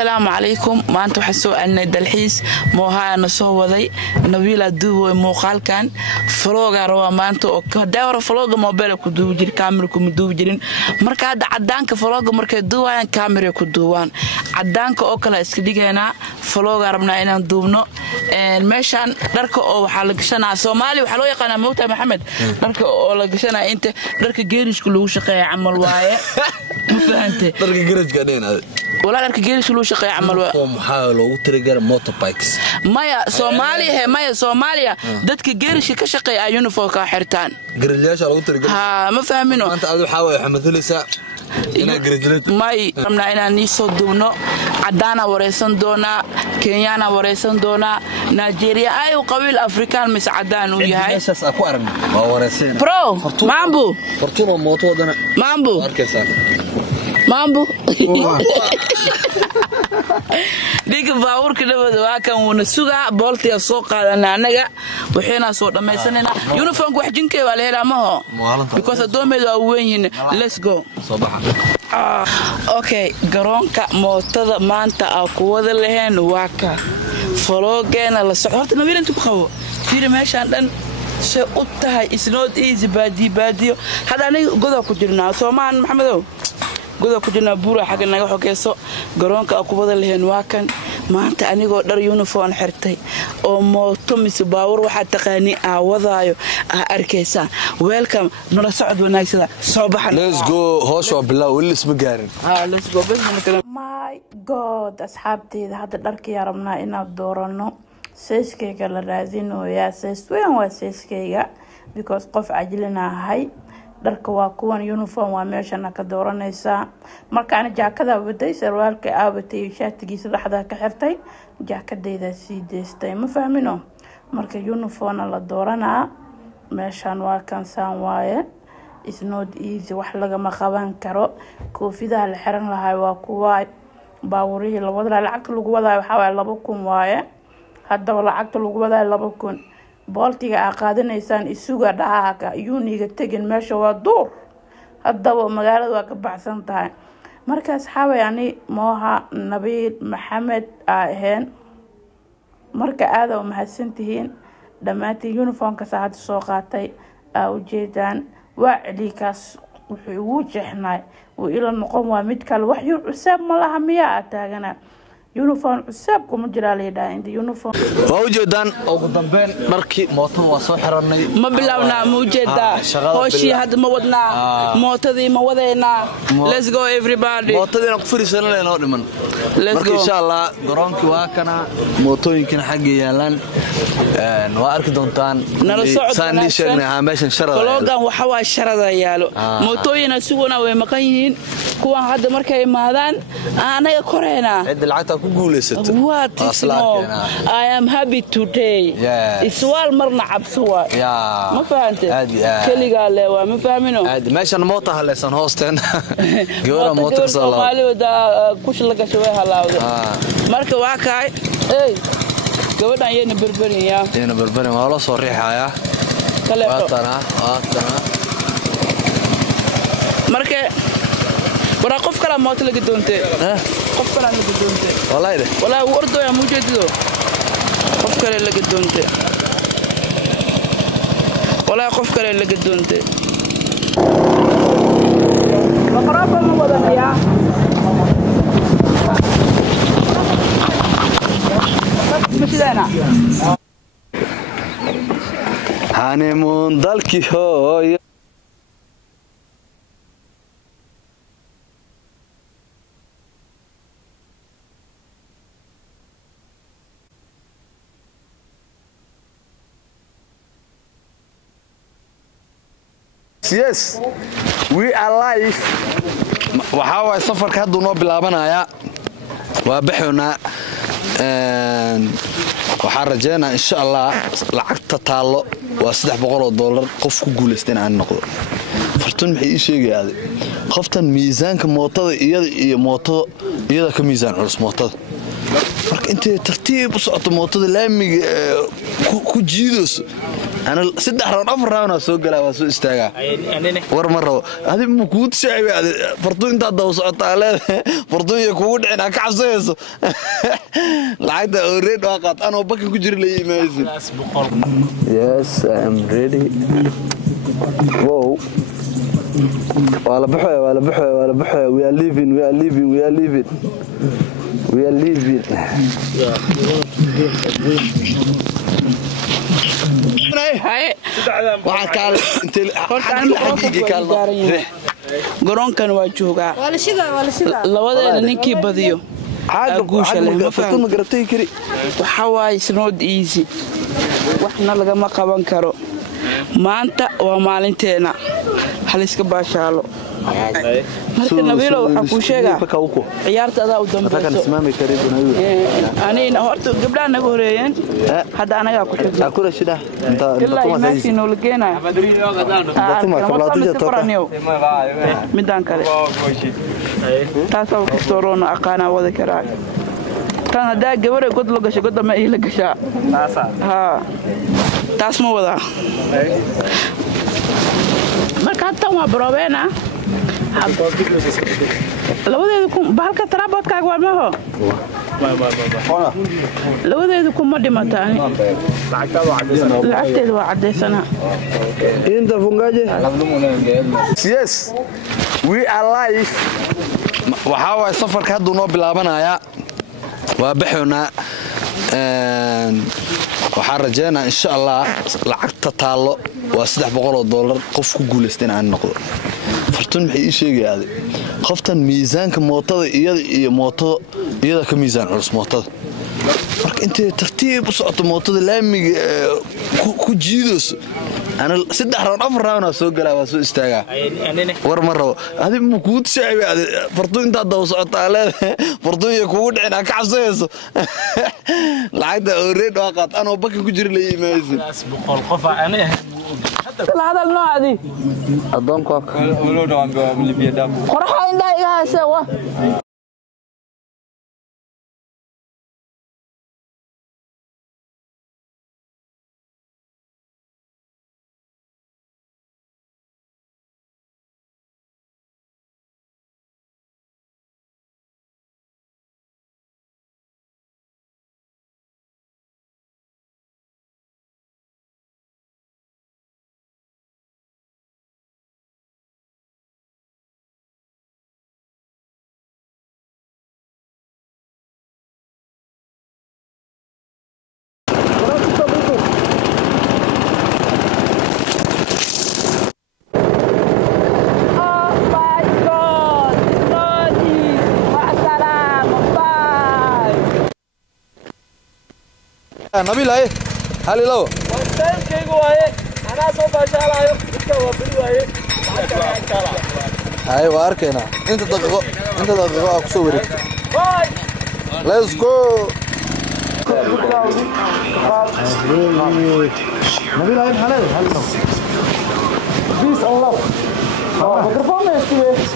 السلام عليكم ما أنتم حسوا أن الدلحيس موها نسوا وذي نبيل دو موقال كان فلوجا روا ما أنتم كداور فلوجا موبايل كدو جري كاميرا كدو جرين مركا عدانك فلوجا مركا دوان كاميرا كدوان عدانك أكله إسكديجنا فلوجا ربنا إن دوبنا المشان درك أو حلقشنا سومالي وحلوية قناة موتى محمد درك أو حلقشنا أنت درك جيرش كله شقي عمل وايه ما فهمت درك جيرش قدين ولا درك جيرش كله شقي عمل محاولة وترجر موتوبايكس مايا سوماليا مايا سوماليا dadka geerish ka shaqeeya uniform ka xirtaan garilyasha lagu tirgay ha ma fahmino anta aad waxa way xamadulaysa ina garijilad may ramna inaan ni soo dubno cadana wareysan doona Kenyana wareysan doona Nigeria ay qabiil Afrikaan mis cadaan u yahay meeshas ku aragna waa wareysan bro mambo fortuno mooto wadana mambo arkaysa mambo diga baawurka dabada waa kan uu nasuga booltiga soo qaadana anaga waxayna soo dhamaysanayna uniform wax jinkay waa la helaa maho because adoomeedu waa weyn let's go okay garoonka mootada maanta aan ku wada lahayn waa ka foloogeena la socodta nabiil inta ku qabo fiir meeshan dhan shay u tahay is not easy baadiyo hada aniga godo ku jirnaa Soomaan Maxamedow godo ku jirnaa buura xaga naga xogeyso garoonka aan ku wada lahayn waa kan maanta anigoo dhar uniform xirtay oo mooto mis baawur waxa taqaani aawadaayo arkaysa welcome nala socod wanaagsan soo baxan let's go hoosho bilow wili isma gaarin let's go my god asxaabteeda hadda dharkii rabnaa inaad doorano seeskeyga la raadinayo seesweyn waa seeskeyga because qof ajlinahay dharka waa kuwan uniform waa meeshana ka dooranaysa markaan jaakada waday sarwaalka aabatay shaatigiisa dhaxda ka xirtay jaakadeeda sii deestay ma fahmino marka uniform la dooranaa meeshan waa kan saan waaye is not easy wax laga ma qaban karo koofidaha la xiran lahay waa kuwa baawurihii la wada lacag lagu wadaa waxa waa 2,000 waaye hadda lacagta lagu wadaa 2,000 booltiga qaadanaysaan isuga dhaaga yuuniga tagin meesha waa duur hadaba magaalada waa ka baxsan tahay markaas xawaani mooha nabiil maxamed aheen marka aad u mahadsantihiin dhamaantii uniformka saacad soo qaatay u jeedaan waa cilikaas wuxuu ugu jeexnay oo ila noqon waa mid kale wax yu cusub ma laha miyaa taagana uniform cusub kuma jira leedahay inta uniform waa u jeedaan ugu dambeyn dharkii mootada waa soo xiranay ma bilawna ma u jeedaa hooshii hadda ma wadnaa mootadii ma wadeena let's go everybody mootadina ku fariisanayna oo dhiman marka insha Allah garoonkii waa kana mootooyinkan xagga yaalan waa arki doontaan saani sheegnaa meeshan sharada vlogan waxa waa sharada yaalo mootooyina suguna way maqan yihiin kuwan hadda markay imaadaan anaga koreena cid lacagta what is no I am happy today iswaal marna cabsuwa ma fahamtay kaliga leewa ma fahmino meeshan moota haleesan hoosteen goora moota soo Soomaalida kush laga shaway halaawda marka waa kaay gabadhan yeena berberin waa la soo riixaya waatana marka wara qof kala moota laga doontay qof kala laga doontay wallahi wardo ya mujeedido qof kale laga doontay wallahi qof kale laga doontay maqraba ma wadanaya mashidana hanemun dalki hooy Yes, we are live. waxa way safarka hadda noo bilaabanaya waa bixuna waxa rajeena insha Allah lacagta taalo waa $300 qof ku guuleysteen aan noqdo fartun maxay ii sheegayaan qoftan miisaanka mootada iyo mooto iyada ka miisaan culus mootada marka inta tartiib u socoto mootada laamiga ku jiidayso أنا 6 راوند 4 راوند أسوق لا وأسوق استاجا ور مرة هذه مكود شعبي فرطون أنت دوس على فرطون يكون أنا كعزيز لعيد أوريد وقت أنا وبكر كجري لي مازن Yes I'm ready Whoa ولا بحوي we are leaving waxaan kaale intii xaqiiqi kaalmo garoonkan waa joogaa labadeena ninkii badiyo guusha leh fatuma garatay kari waxa waay isnood easy waxna lagama qaban karo maanta waa maalinteena hal iska baashaalo marka nabiilo waxa ku sheegaa ciyaarta adaa u dambayso anina horta gabdhaha naga horeeyeen hadda anaga ku xigay akula shida inta maasi noo lageena midaan kale taasoo ku soorona aqaana wada karaa tan hada gabar god loo gashay god ma ii la gashaa taas ma wada marka tan waa brobeena labadeedu ku bahalka taraabadkaaga waa maho labadeedu kuma dhimataan lacagteedu waa cadeysana inta fungaje yes we are live waxa way safarka hadda noo bilaabanaya waa baxoona waxaan rajeynaa insha Allah lacagta taalo waa $300 qof ku guuleystay aan noqdo fartun maxay ii sheegayaaday qoftan miisaanka mootada iyo mooto iyada ka miisaan culus mootada marka intee tartiib u socoto mootada laamiga ku jiidos أنا 6 راوند 4 راوند أسوق لا وأسوق استاجا ور مرة هذه مكود شعبي فرطون أنت دوس على فرطون يكون أنا كعزيز لعيد أوريد وقت أنا وبكر كجري لي مازن بقول قفا أنا هذا النوع دي أضم كوك ولو دوام اللي بيدام قرحة عندها إيه سوا نبيل هاي هالي لو وانتين كيغو هاي أنا صوب أشالايو إنت وبريو هاي هاي واركينا انت دقيقة أكسوري باي let's go نبيل هاي هالي لو بيس الله ميكروفون يشتري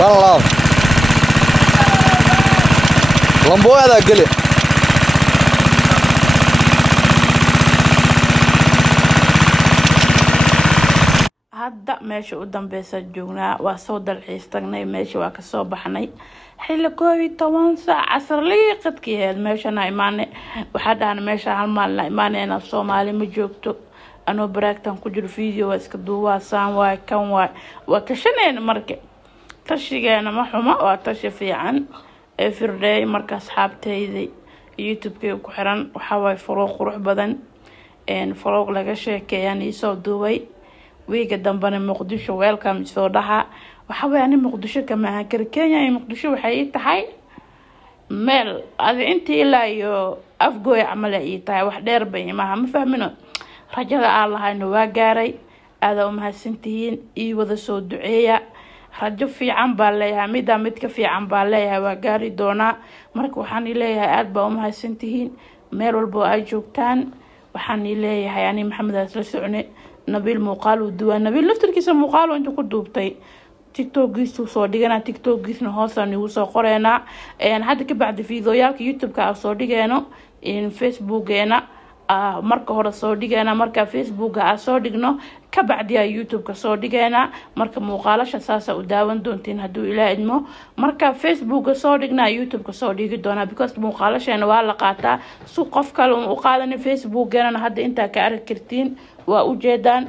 والله لمبو هذا قلي hadda meesha u dambeysa joognaa waa soo dalxiis tagnay meesha waa ka soo baxnay xilli 12 saac casar liiqadkeed meeshana imaane waxa dhahan meesha hal maalin imaanayna Soomaali ma joogto anoo baraagtan ku jiro video waa iska duuwaasaan waa kan waa tashaneen markii tashigeena ma xuma waa tashi fiican everyday marka asxaabtayda YouTube-ka ku xiran waxa way furuq qurux badan furuq laga sheekeeyaan isoo duubay wiiga dambana Muqdisho welcome soo dhaha waxa way ani Muqdisho kama kar Kenya iyo Muqdisho waxay tahay meel adi intii ilaa iyo afgooy amal ay tahay wax dheer bay ma fahmino rajada Allah inuu waa gaaray aad u mahadsantihiin ii wada soo duceeya rajo fiican baa leeyahay mid ka fiican baa leeyahay waa gaari doona marka waxaan leeyahay aad baa u mahadsantihiin meel walba ay joogtaan waxaan leeyahay ani Maxamed Asla Socne nabil muuqaal u duwa nabil laftirkiisa muuqaal inta ku duubtay TikTok giisu soo dhigana TikTok giisna hoosaan ugu soo qoreena hadda ka bacdi fiidiyoyaalka YouTube-ka soo dhigeeno Facebook-geena marka hore soo dhigeena marka Facebook-ga soo dhigno ka bacdi YouTube-ka soo dhigeena marka muuqaalasha saasa u daawan doontiin haduu ilaa idmo marka Facebook-ga soo dhigna YouTube-ka soo dhigi doona because muuqaalashana waa la qaataa si qof kale u qaadan Facebook-geena hadda inta ka arki kartiin waa u jeedaan